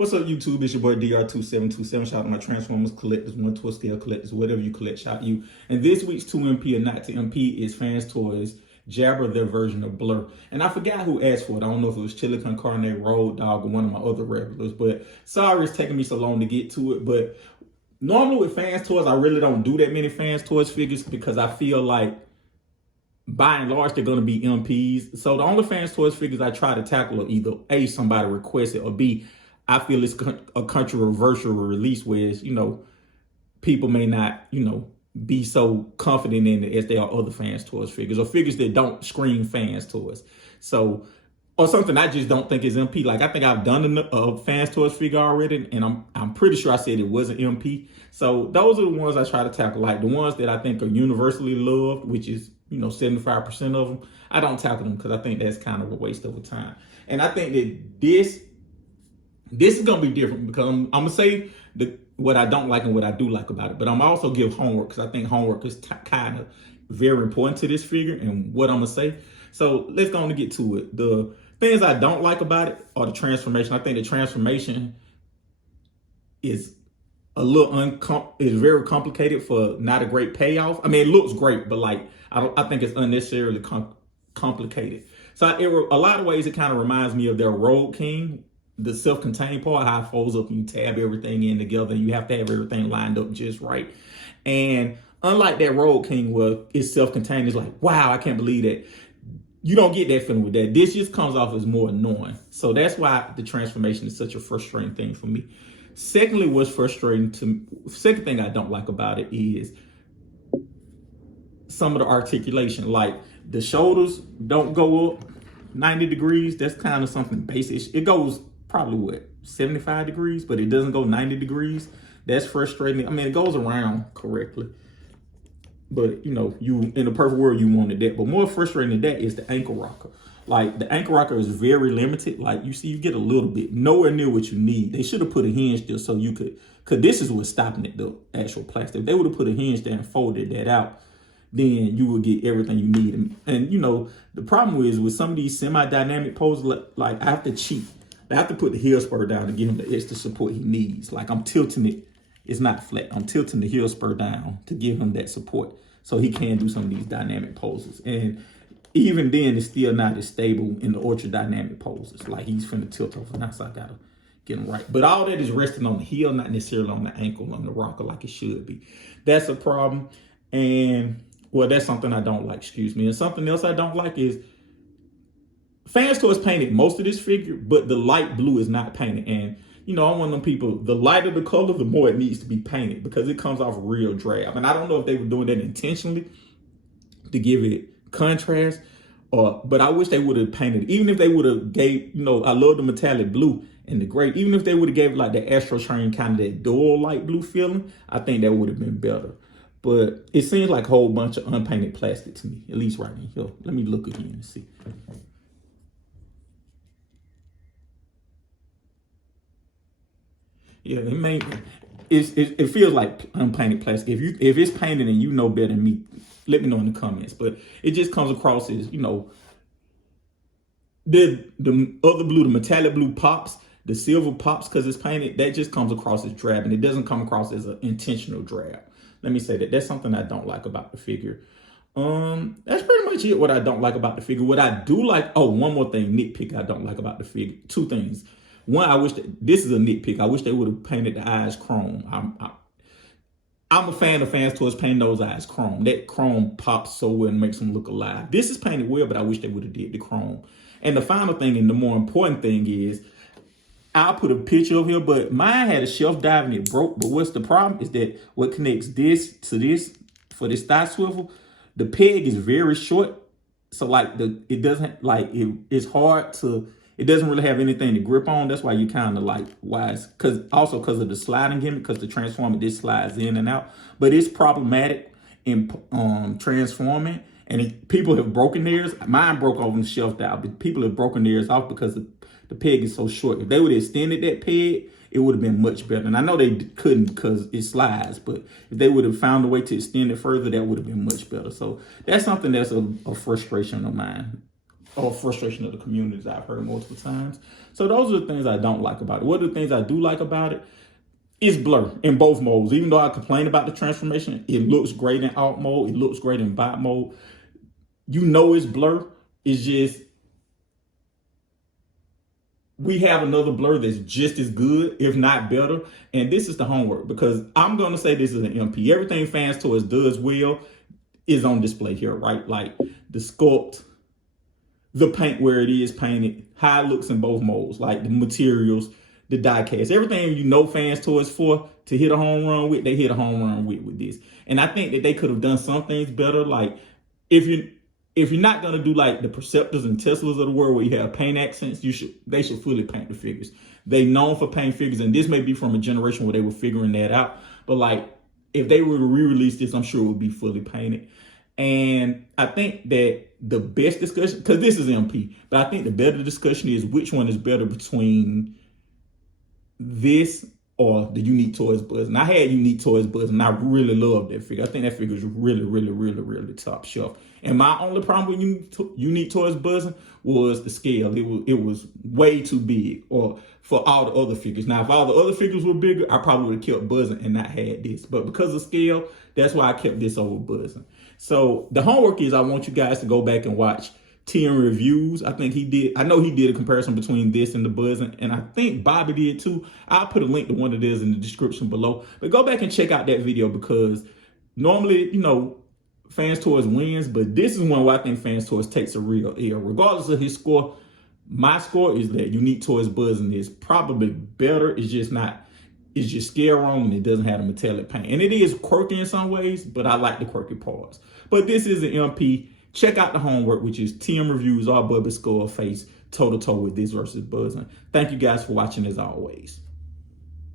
What's up, YouTube? It's your boy DR2727. Shout out to my Transformers collectors, 1/12 scale collectors, whatever you collect, shout out you. And this week's 2MP or not to MP is FansToys Jabber, their version of Blurr. And I forgot who asked for it. I don't know if it was Chili Con Carne, Road Dog, or one of my other regulars. But sorry it's taking me so long to get to it. But normally with FansToys, I really don't do that many FansToys figures because I feel like by and large, they're going to be MPs. So the only FansToys figures I try to tackle are either A, somebody requested, or B, I feel it's a controversial release where, people may not, be so confident in it as they are other FansToys figures or figures that don't scream FansToys. So, or something I just don't think is MP. Like, I think I've done a FansToys figure already, and I'm pretty sure I said it wasn't MP. So those are the ones I try to tackle. Like the ones that I think are universally loved, which is, 75% of them, I don't tackle them because I think that's kind of a waste of time. And I think that this is going to be different because I'm going to say what I don't like and what I do like about it. But I'm also give homework because I think homework is kind of very important to this figure and what I'm going to say. So let's go on to get to it. The things I don't like about it are the transformation. I think the transformation is a little is very complicated for not a great payoff. I mean, it looks great, but like I think it's unnecessarily complicated. So a lot of ways it kind of reminds me of their Road King, the self-contained part, how it folds up and you tab everything in together and you have to have everything lined up just right. And unlike that Road King where it's self-contained, it's like, wow, I can't believe that. You don't get that feeling with that. This just comes off as more annoying. So that's why the transformation is such a frustrating thing for me. Secondly, what's frustrating second thing I don't like about it is some of the articulation. Like the shoulders don't go up 90 degrees. That's kind of something basic. It goes probably 75 degrees, but it doesn't go 90 degrees. That's frustrating. I mean, it goes around correctly. But, you in the perfect world, you wanted that. But more frustrating than that is the ankle rocker. Like, the ankle rocker is very limited. Like, you get a little bit, nowhere near what you need. They should have put a hinge there so you could, because this is what's stopping it, the actual plastic. If they would have put a hinge there and folded that out, then you would get everything you need. And the problem is with some of these semi-dynamic poses, like I have to cheat. I have to put the heel spur down to give him the extra support he needs. Like I'm tilting it. It's not flat. I'm tilting the heel spur down to give him that support so he can do some of these dynamic poses. And even then, it's still not as stable in the ultra dynamic poses. Like he's finna tilt over now, so I gotta get him right. But all that is resting on the heel, not necessarily on the ankle, on the rocker like it should be. That's a problem. And well, that's something I don't like, excuse me. And something else I don't like is FansToys painted most of this figure, but the light blue is not painted. And, I'm one of them people, the lighter the color, the more it needs to be painted because it comes off real drab. And I don't know if they were doing that intentionally to give it contrast, but I wish they would have painted, even if they would have gave, I love the metallic blue and the gray, even if they would have gave like the Astro Train kind of that dual light blue feeling, I think that would have been better. But it seems like a whole bunch of unpainted plastic to me, at least right in here. Let me look again and see. Yeah, it feels like unpainted plastic. If it's painted and you know better than me, let me know in the comments. But it just comes across as, the other blue, the metallic blue pops, the silver pops because it's painted. That just comes across as drab, and it doesn't come across as an intentional drab. Let me say that. That's something I don't like about the figure. That's pretty much it, what I don't like about the figure. What I do like, one more thing, nitpick I don't like about the figure. Two things. One, I wish this is a nitpick. I wish they would have painted the eyes chrome. I'm a fan of FansToys painting those eyes chrome. That chrome pops so well and makes them look alive. This is painted well, but I wish they would have did the chrome. And the final thing and the more important thing is, I'll put a picture of here, but mine had a shelf dive and it broke. But what's the problem is that what connects this to this for this thigh swivel, the peg is very short. So like it doesn't like it's hard to, it doesn't really have anything to grip on. That's why you kind of like wise, because of the sliding gimmick, because the transformer, this slides in and out. But it's problematic in transforming. And people have broken theirs. Mine broke off the shelf dive, but people have broken theirs off because the peg is so short. If they would have extended that peg, it would have been much better. And I know they couldn't because it slides, but if they would have found a way to extend it further, that would have been much better. So that's something that's a frustration of mine. or frustration of the communities I've heard multiple times. So those are the things I don't like about it. What are the things I do like about it? It's Blurr in both modes. Even though I complain about the transformation, it looks great in alt mode. It looks great in bot mode. You know it's Blurr. It's just, we have another Blurr that's just as good, if not better. And this is the homework, because I'm going to say this is an MP. Everything FansToys does well is on display here, right? Like the sculpt, the paint where it is painted, how it looks in both modes, like the materials, the die cast, everything you know FansToys for to hit a home run with, they hit a home run with this. And I think that they could have done some things better. Like if you're not gonna do like the Perceptors and Teslas of the world where you have paint accents, they should fully paint the figures. They known for paint figures, and this may be from a generation where they were figuring that out. But like if they were to re-release this, I'm sure it would be fully painted. And I think that the best discussion, because this is MP, but I think the better discussion is which one is better between this or the Unique Toys Buzz. And I had Unique Toys Buzz, and I really loved that figure. I think that figure is really, really, really, really top shelf. And my only problem with Unique Toys Buzzing was the scale. It was way too big, or for all the other figures. Now, if all the other figures were bigger, I probably would have kept Buzzing and not had this. But because of scale, that's why I kept this over Buzzing. So the homework is I want you guys to go back and watch TM Reviews. I know he did a comparison between this and the Buzzing, and I think Bobby did too. I'll put a link to one of theirs in the description below. But go back and check out that video, because normally, you know, FansToys wins, but this is one where I think FansToys takes a real L. Regardless of his score, my score is that Unique Toys Buzzing is probably better. It's just scale wrong, and it doesn't have a metallic paint. And it is quirky in some ways, but I like the quirky parts. But this is an MP. Check out the homework, which is TM Reviews, our Bubby Skullface, toe-to-toe with this versus Buzzing. Thank you guys for watching as always.